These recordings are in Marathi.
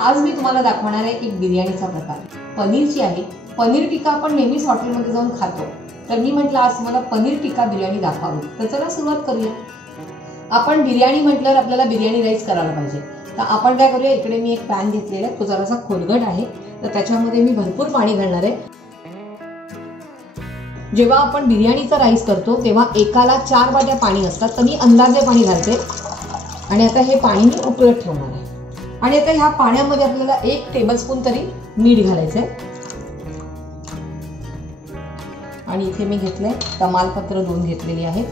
आज मी तुम्हाला दाखवणार आहे एक बिर्याणीचा प्रकार, पनीरची आहे। पनीर टिक्का आपण नेहमीच हॉटेलमध्ये जाऊन खातो, तर मी म्हटलं आज मला पनीर टिक्का बिर्याणी दाखवावी। तर चला सुरुवात करूया। आपण बिर्याणी म्हटल्यावर आपल्याला बिर्याणी राईस करायला पाहिजे, तर आपण काय करूया, इकडे मी एक पॅन घेतलेला आहे, तो जरासा खोलगट आहे, तर त्याच्यामध्ये मी भरपूर पाणी घालणार आहे। जेव्हा आपण बिर्याणीचा राईस करतो तेव्हा एकाला 4 वाट्या पाणी असतात, तर मी अंदाजे पाणी घालते आणि आता हे पाणी मी उकळत ठेवणार आहे। आणि आता ह्या पाण्यामध्ये आपल्याला 1 टेबलस्पून तरी मीठ घालायचंय। आणि इथे मी घेतलंय तमालपत्र 2 घेतलेली आहेत,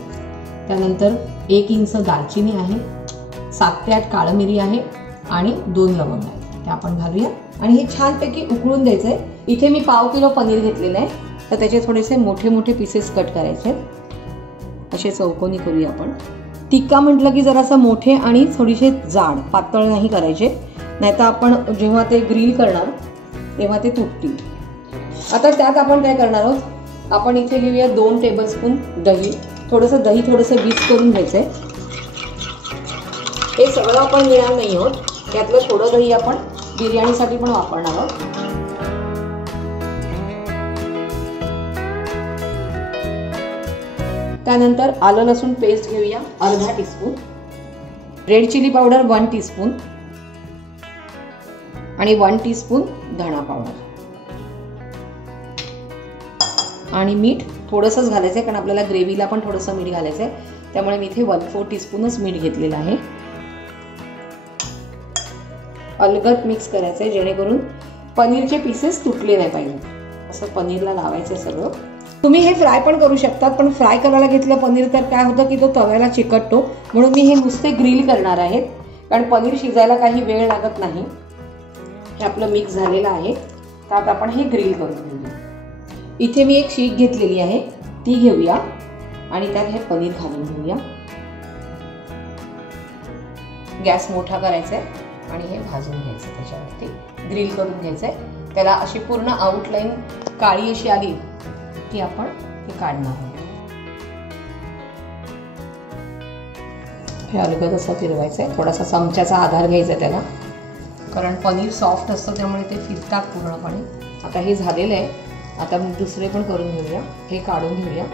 त्यानंतर 1 इंच दालचिनी आहे, 7 ते 8 काळी मिरी आहे आणि 2 लवंग आहेत, ते आपण घालूया आणि हे छानपैकी उकळून द्यायचंय। इथे मी पाव किलो पनीर घेतलेलं आहे, तर त्याचे थोडेसे मोठे मोठे पीसेस कट करायचे, असे चौकोनी करूया आपण। टिक्का म्हटलं की जरासा मोठे आणि थोडीशे जाड, पातळ नाही करायचे, नाहीतर आपण जेव्हा ते ग्रिल करणार तेव्हा ते तुटतील। आता त्यात आपण काय करणार आहोत, आपण इथे घेऊया 2 टेबलस्पून दही, थोडंसं दही बीट करून घ्यायचंय। हे सगळं आपण घेणार नाही आहोत, त्यातलं थोडं दही आपण बिर्याणीसाठी पण वापरणार आहोत। त्यानंतर आलं लसूण पेस्ट घेऊया अर्धा teaspoon, red chilli powder 1 teaspoon आणि 1 टीस्पून धणा पावडर आणि मीठ थोडंसंच घालायचंय, कारण आपल्याला ग्रेव्हीला पण थोडंसं मीठ घालायचंय, त्यामुळे मी इथे 1/4 टीस्पूनच मीठ घेतलेलं आहे। अलगद मिक्स करायचंय, जेणेकरून पनीरचे पीसेस तुटले नाही पाहिजे। असं पनीरला लावायचं सगळं। तुम्ही हे फ्राय पण करू शकतात, पण फ्राय करायला घेतलं पनीर तर काय होतं की तो तव्याला चिकटतो, म्हणून मी हे नुसते ग्रिल करणार आहे, कारण पनीर शिजायला काही वेळ लागत नाही। हे आपलं मिक्स झालेलं आहे, तर आता आपण हे ग्रिल करून घेऊया। इथे मी एक शीट घेतलेली आहे, ती घेऊया आणि त्यात हे पनीर घालून घेऊया। गॅस मोठा करायचा आहे आणि हे भाजून घ्यायचं, त्याच्यावरती ग्रिल करून घ्यायचंय। त्याला अशी पूर्ण आउटलाईन काळी अशी आली की आपण ते काढणार आहोत। हे अलगद असं फिरवायचंय, थोडासा चमच्याचा आधार घ्यायचा त्याला, कारण पनीर सॉफ्ट असतं त्यामुळे ते फिरतात पूर्णपणे। आता हे झालेलं आहे, आता दुसरे पण करून घेऊया, हे काढून घेऊया।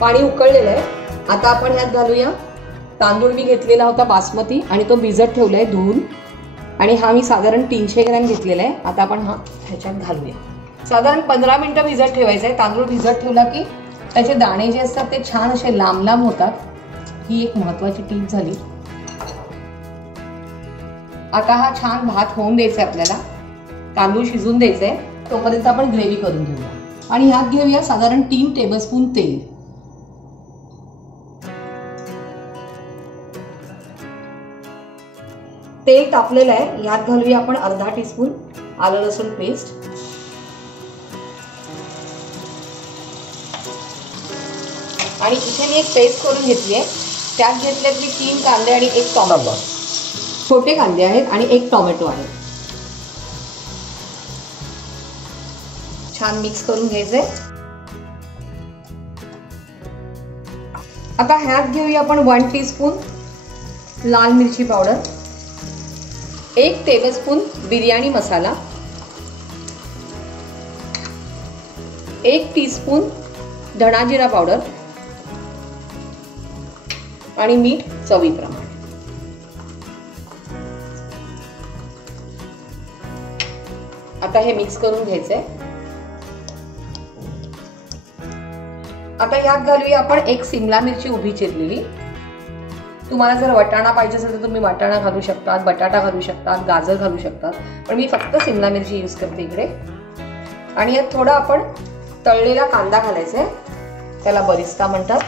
पाणी उकळलेलं आहे, आता आपण ह्यात घालूया तांदूळ। मी घेतलेला होता बासमती आणि तो भिजत ठेवलाय धुवून, आणि हा मी साधारण 300 ग्रॅम घेतलेला आहे। आता आपण हा ह्याच्यात घालूया। साधारण 15 मिनिटं भिजत ठेवायचं आहे। तांदूळ भिजत ठेवला की त्याचे दाणे जे असतात ते छान असे लांब लांब होतात, ही एक महत्वाची टीप झाली। आता हा छान भात होऊन द्यायचा आपल्याला, तांदूळ शिजून द्यायचंय, तोपर्यंत आपण ग्रेव्ही करून घेऊया। आणि ह्यात घेऊया साधारण 3 टेबलस्पून तेल। तेल तापलेलं आहे, यात घालूया आपण अर्धा टीस्पून आलं लसूण पेस्ट, आणि इथे मी एक पेस्ट करून घेतली आहे, त्यात घेतल्यातली 3 कांदे आणि 1 टोमॅटो, छोटे कांदे आहेत आणि 1 टोमॅटो आहे। छान मिक्स करून घ्यायचंय। आता ह्यात घेऊया आपण 1 टीस्पून लाल मिरची पावडर, 1 टेबलस्पून बिर्याणी मसाला, 1 टीस्पून धणा जिरा पावडर आणि मीठ चवीप्रमाणे। आता हे मिक्स करून घ्यायचंय। आता यात घालूया आपण 1 सिमला मिरची उभी चिरलेली। तुम्हाला जर वाटाणा पाहिजे असेल तर तुम्ही वाटाणा घालू शकतात, बटाटा घालू शकतात, गाजर घालू शकतात, पण मी फक्त सिमला मिरची यूज करते इकडे। आणि यात थोडा आपण तळलेला कांदा घालायचा आहे, त्याला बरिस्ता म्हणतात,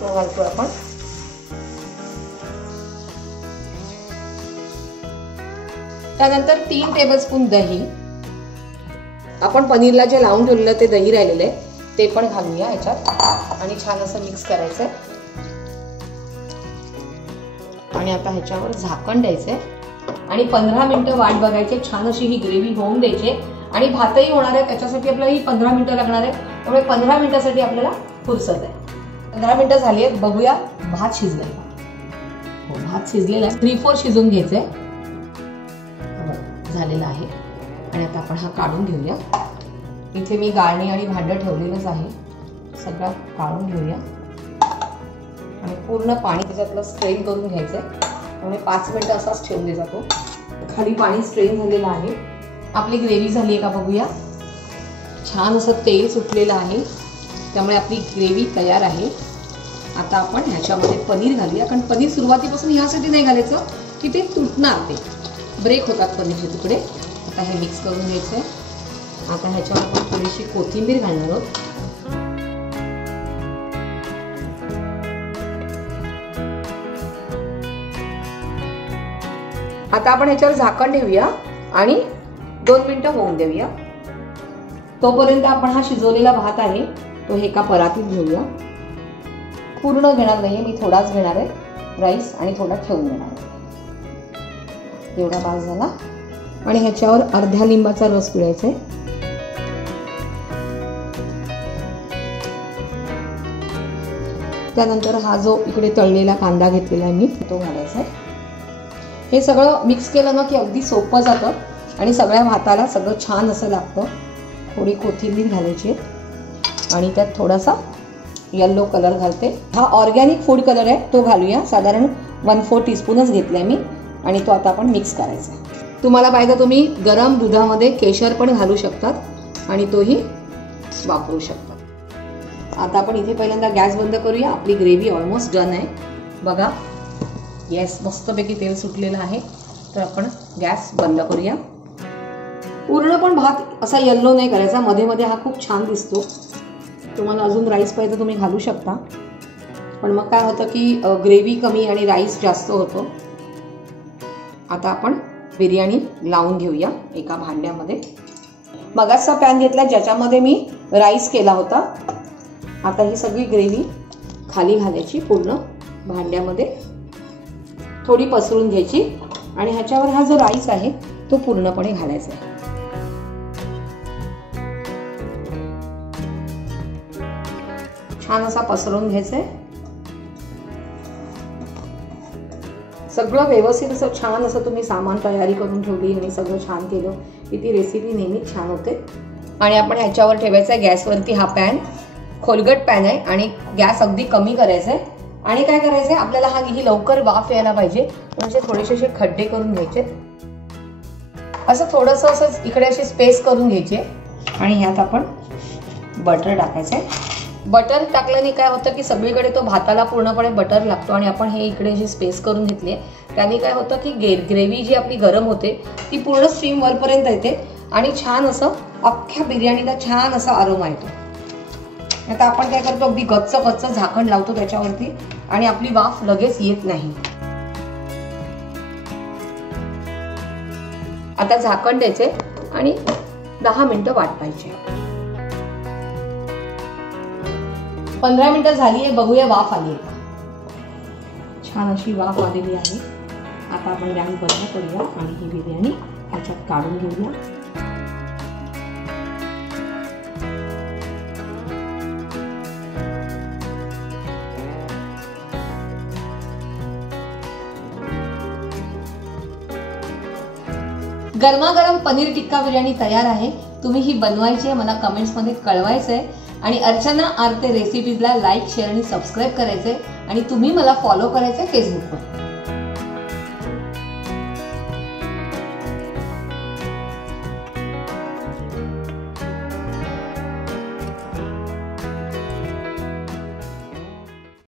तो घालतो आपण। त्यानंतर 3 टेबलस्पून दही, आपण पनीरला जे लावून ठेवलेलं ते दही राहिलेलं आहे ते पण घालूया याच्यात आणि छान असं मिक्स करायचंय. आणि आता ह्याच्यावर झाकण द्यायचंय आणि 15 मिनिटं वाट बघायची. छान अशी ही ग्रेव्ही होऊन द्यायची आणि भातही होणार आहे त्याच्यासाठी आपल्याला ही 15 मिनिटं लागणार आहे. त्यामुळे 15 मिनिटासाठी आपल्याला फुरसत आहे. 15 मिनिटं झाली आहेत. बघूया भात शिजलाय का. हो, भात शिजलेला आहे. 3/4 शिजून घ्यायचंय. झालेला आहे. आणि आता आपण हा काढून घेऊया. इथे मी गाळणी आणि भांडं ठेवलेलंच आहे. सगळं काढून घेऊया आणि पूर्ण पाणी त्याच्यातलं स्ट्रेन करून घ्यायचंय. त्यामुळे 5 मिनिटं असाच ठेवून दे जातो. खाली पाणी स्ट्रेन झालेलं आहे. आपली ग्रेव्ही झाली आहे का बघूया. छान असं तेल सुटलेलं आहे. त्यामुळे आपली ग्रेव्ही तयार आहे. आता आपण ह्याच्यामध्ये पनीर घालूया. कारण पनीर सुरुवातीपासून ह्यासाठी नाही घालायचं की ते तुटणार, ते ब्रेक होतात पनीरचे तुकडे. आता हे मिक्स करून घ्यायचंय. आता ह्याच्यावर आपण थोडीशी कोथिंबीर घालणार आहोत. आता आपण ह्याच्यावर झाकण ठेवूया आणि 2 मिनिटं होऊन देऊया. तोपर्यंत आपण हा शिजवलेला भात आहे तो एका परातीत घेऊया. पूर्ण घेणार नाहीये मी, थोडाच घेणार आहे राईस आणि थोडा ठेवून घेणार आहे. एवढा भात झाला. आणि ह्याच्यावर अर्ध्या लिंबाचा रस पिळायचा आहे. त्यानंतर हा जो इकडे तळलेला कांदा घेतलेला आहे मी तो घालायचा आहे. हे सगळं मिक्स केलं ना की अगदी सोपं जातं आणि सगळ्या भाताला सगळं छान असं लागतं. थोडी कोथिंबीर घालायची आणि त्यात थोडासा येलो कलर घालते. हा ऑर्गॅनिक फूड कलर आहे तो घालूया. साधारण 1/4 टीस्पूनच घेतलाय मी आणि तो आता आपण मिक्स करायचा. तुम्हाला पाहिजे तुम्ही गरम दुधामध्ये केशर पण घालू शकतात आणि तोही वापरू शकतात. आता आपण इथे पहिल्यांदा गॅस बंद करूया. आपली ग्रेव्ही ऑलमोस्ट डन आहे बघा. येस, मस्तपैकी तेल सुटलेलं आहे. तर आपण गॅस बंद करूया. पूर्ण पण भात असा येल्लो नाही करायचा. मध्ये मध्ये हा खूप छान दिसतो. तुम्हाला अजून राईस पाहिजे तुम्ही घालू शकता. पण मग काय होतं की ग्रेव्ही कमी आणि राईस जास्त होतो. आता आपण बिर्याणी लावून घेऊया एका भांड्यामध्ये. मगाचा पॅन घेतला ज्याच्यामध्ये मी राईस केला होता. आता ही सगळी ग्रेव्ही खाली घालायची पूर्ण भांड्यामध्ये. थोडी पसरून घ्यायची आणि ह्याच्यावर हा जो राईस आहे तो पूर्णपणे घालायचा आहे. छान असा पसरवून घ्यायचंय. सगळं व्यवस्थित असं छान असं तुम्ही सामान तयारी करून ठेवली आणि सगळं छान केलं की ती रेसिपी नेहमीच छान होते. आणि आपण ह्याच्यावर ठेवायचा आहे गॅसवरती हा पॅन. खोलगट पॅन आहे आणि गॅस अगदी कमी करायचा आहे. आणि काय करायचंय आपल्याला ही लवकर वाफ यायला पाहिजे म्हणजे थोडेसे असे खड्डे करून घ्यायचे. असं थोडंसं असं इकडे अशी स्पेस करून घ्यायची आणि ह्यात आपण बटर टाकायचंय. बटर टाकल्याने काय होतं की सगळीकडे तो भाताला पूर्णपणे बटर लागतो. आणि आपण हे इकडे जी स्पेस करून घेतली आहे त्याने काय होतं की ग्रेव्ही जी आपली गरम होते ती पूर्ण स्टीम वरपर्यंत येते आणि छान असं अख्ख्या बिर्याणीला छान असा अरोमा येतो. आता आपण काय करतो अगदी गच्च झाकण लावतो त्याच्यावरती आणि आपली वाफ लगेच येत नाही. आता झाकण द्यायचे आणि 10 मिनिटं वाट पाहिजे. 15 मिनिटं झाली आहे. बघूया वाफ आली आहे. छान अशी वाफ आलेली आहे. आता आपण गॅस बंद करूया आणि ही बिर्याणी ह्याच्यात काढून घेऊया. गरमागरम पनीर टिक्का बिर्याणी तयार आहे. तुम्ही ही बनवायची आहे मला कमेंट्समध्ये कळवायचं आहे. आणि अर्चना आरते रेसिपीजला लाईक, शेअर आणि सबस्क्राईब करायचे आणि तुम्ही मला फॉलो करायचे फेसबुकवर.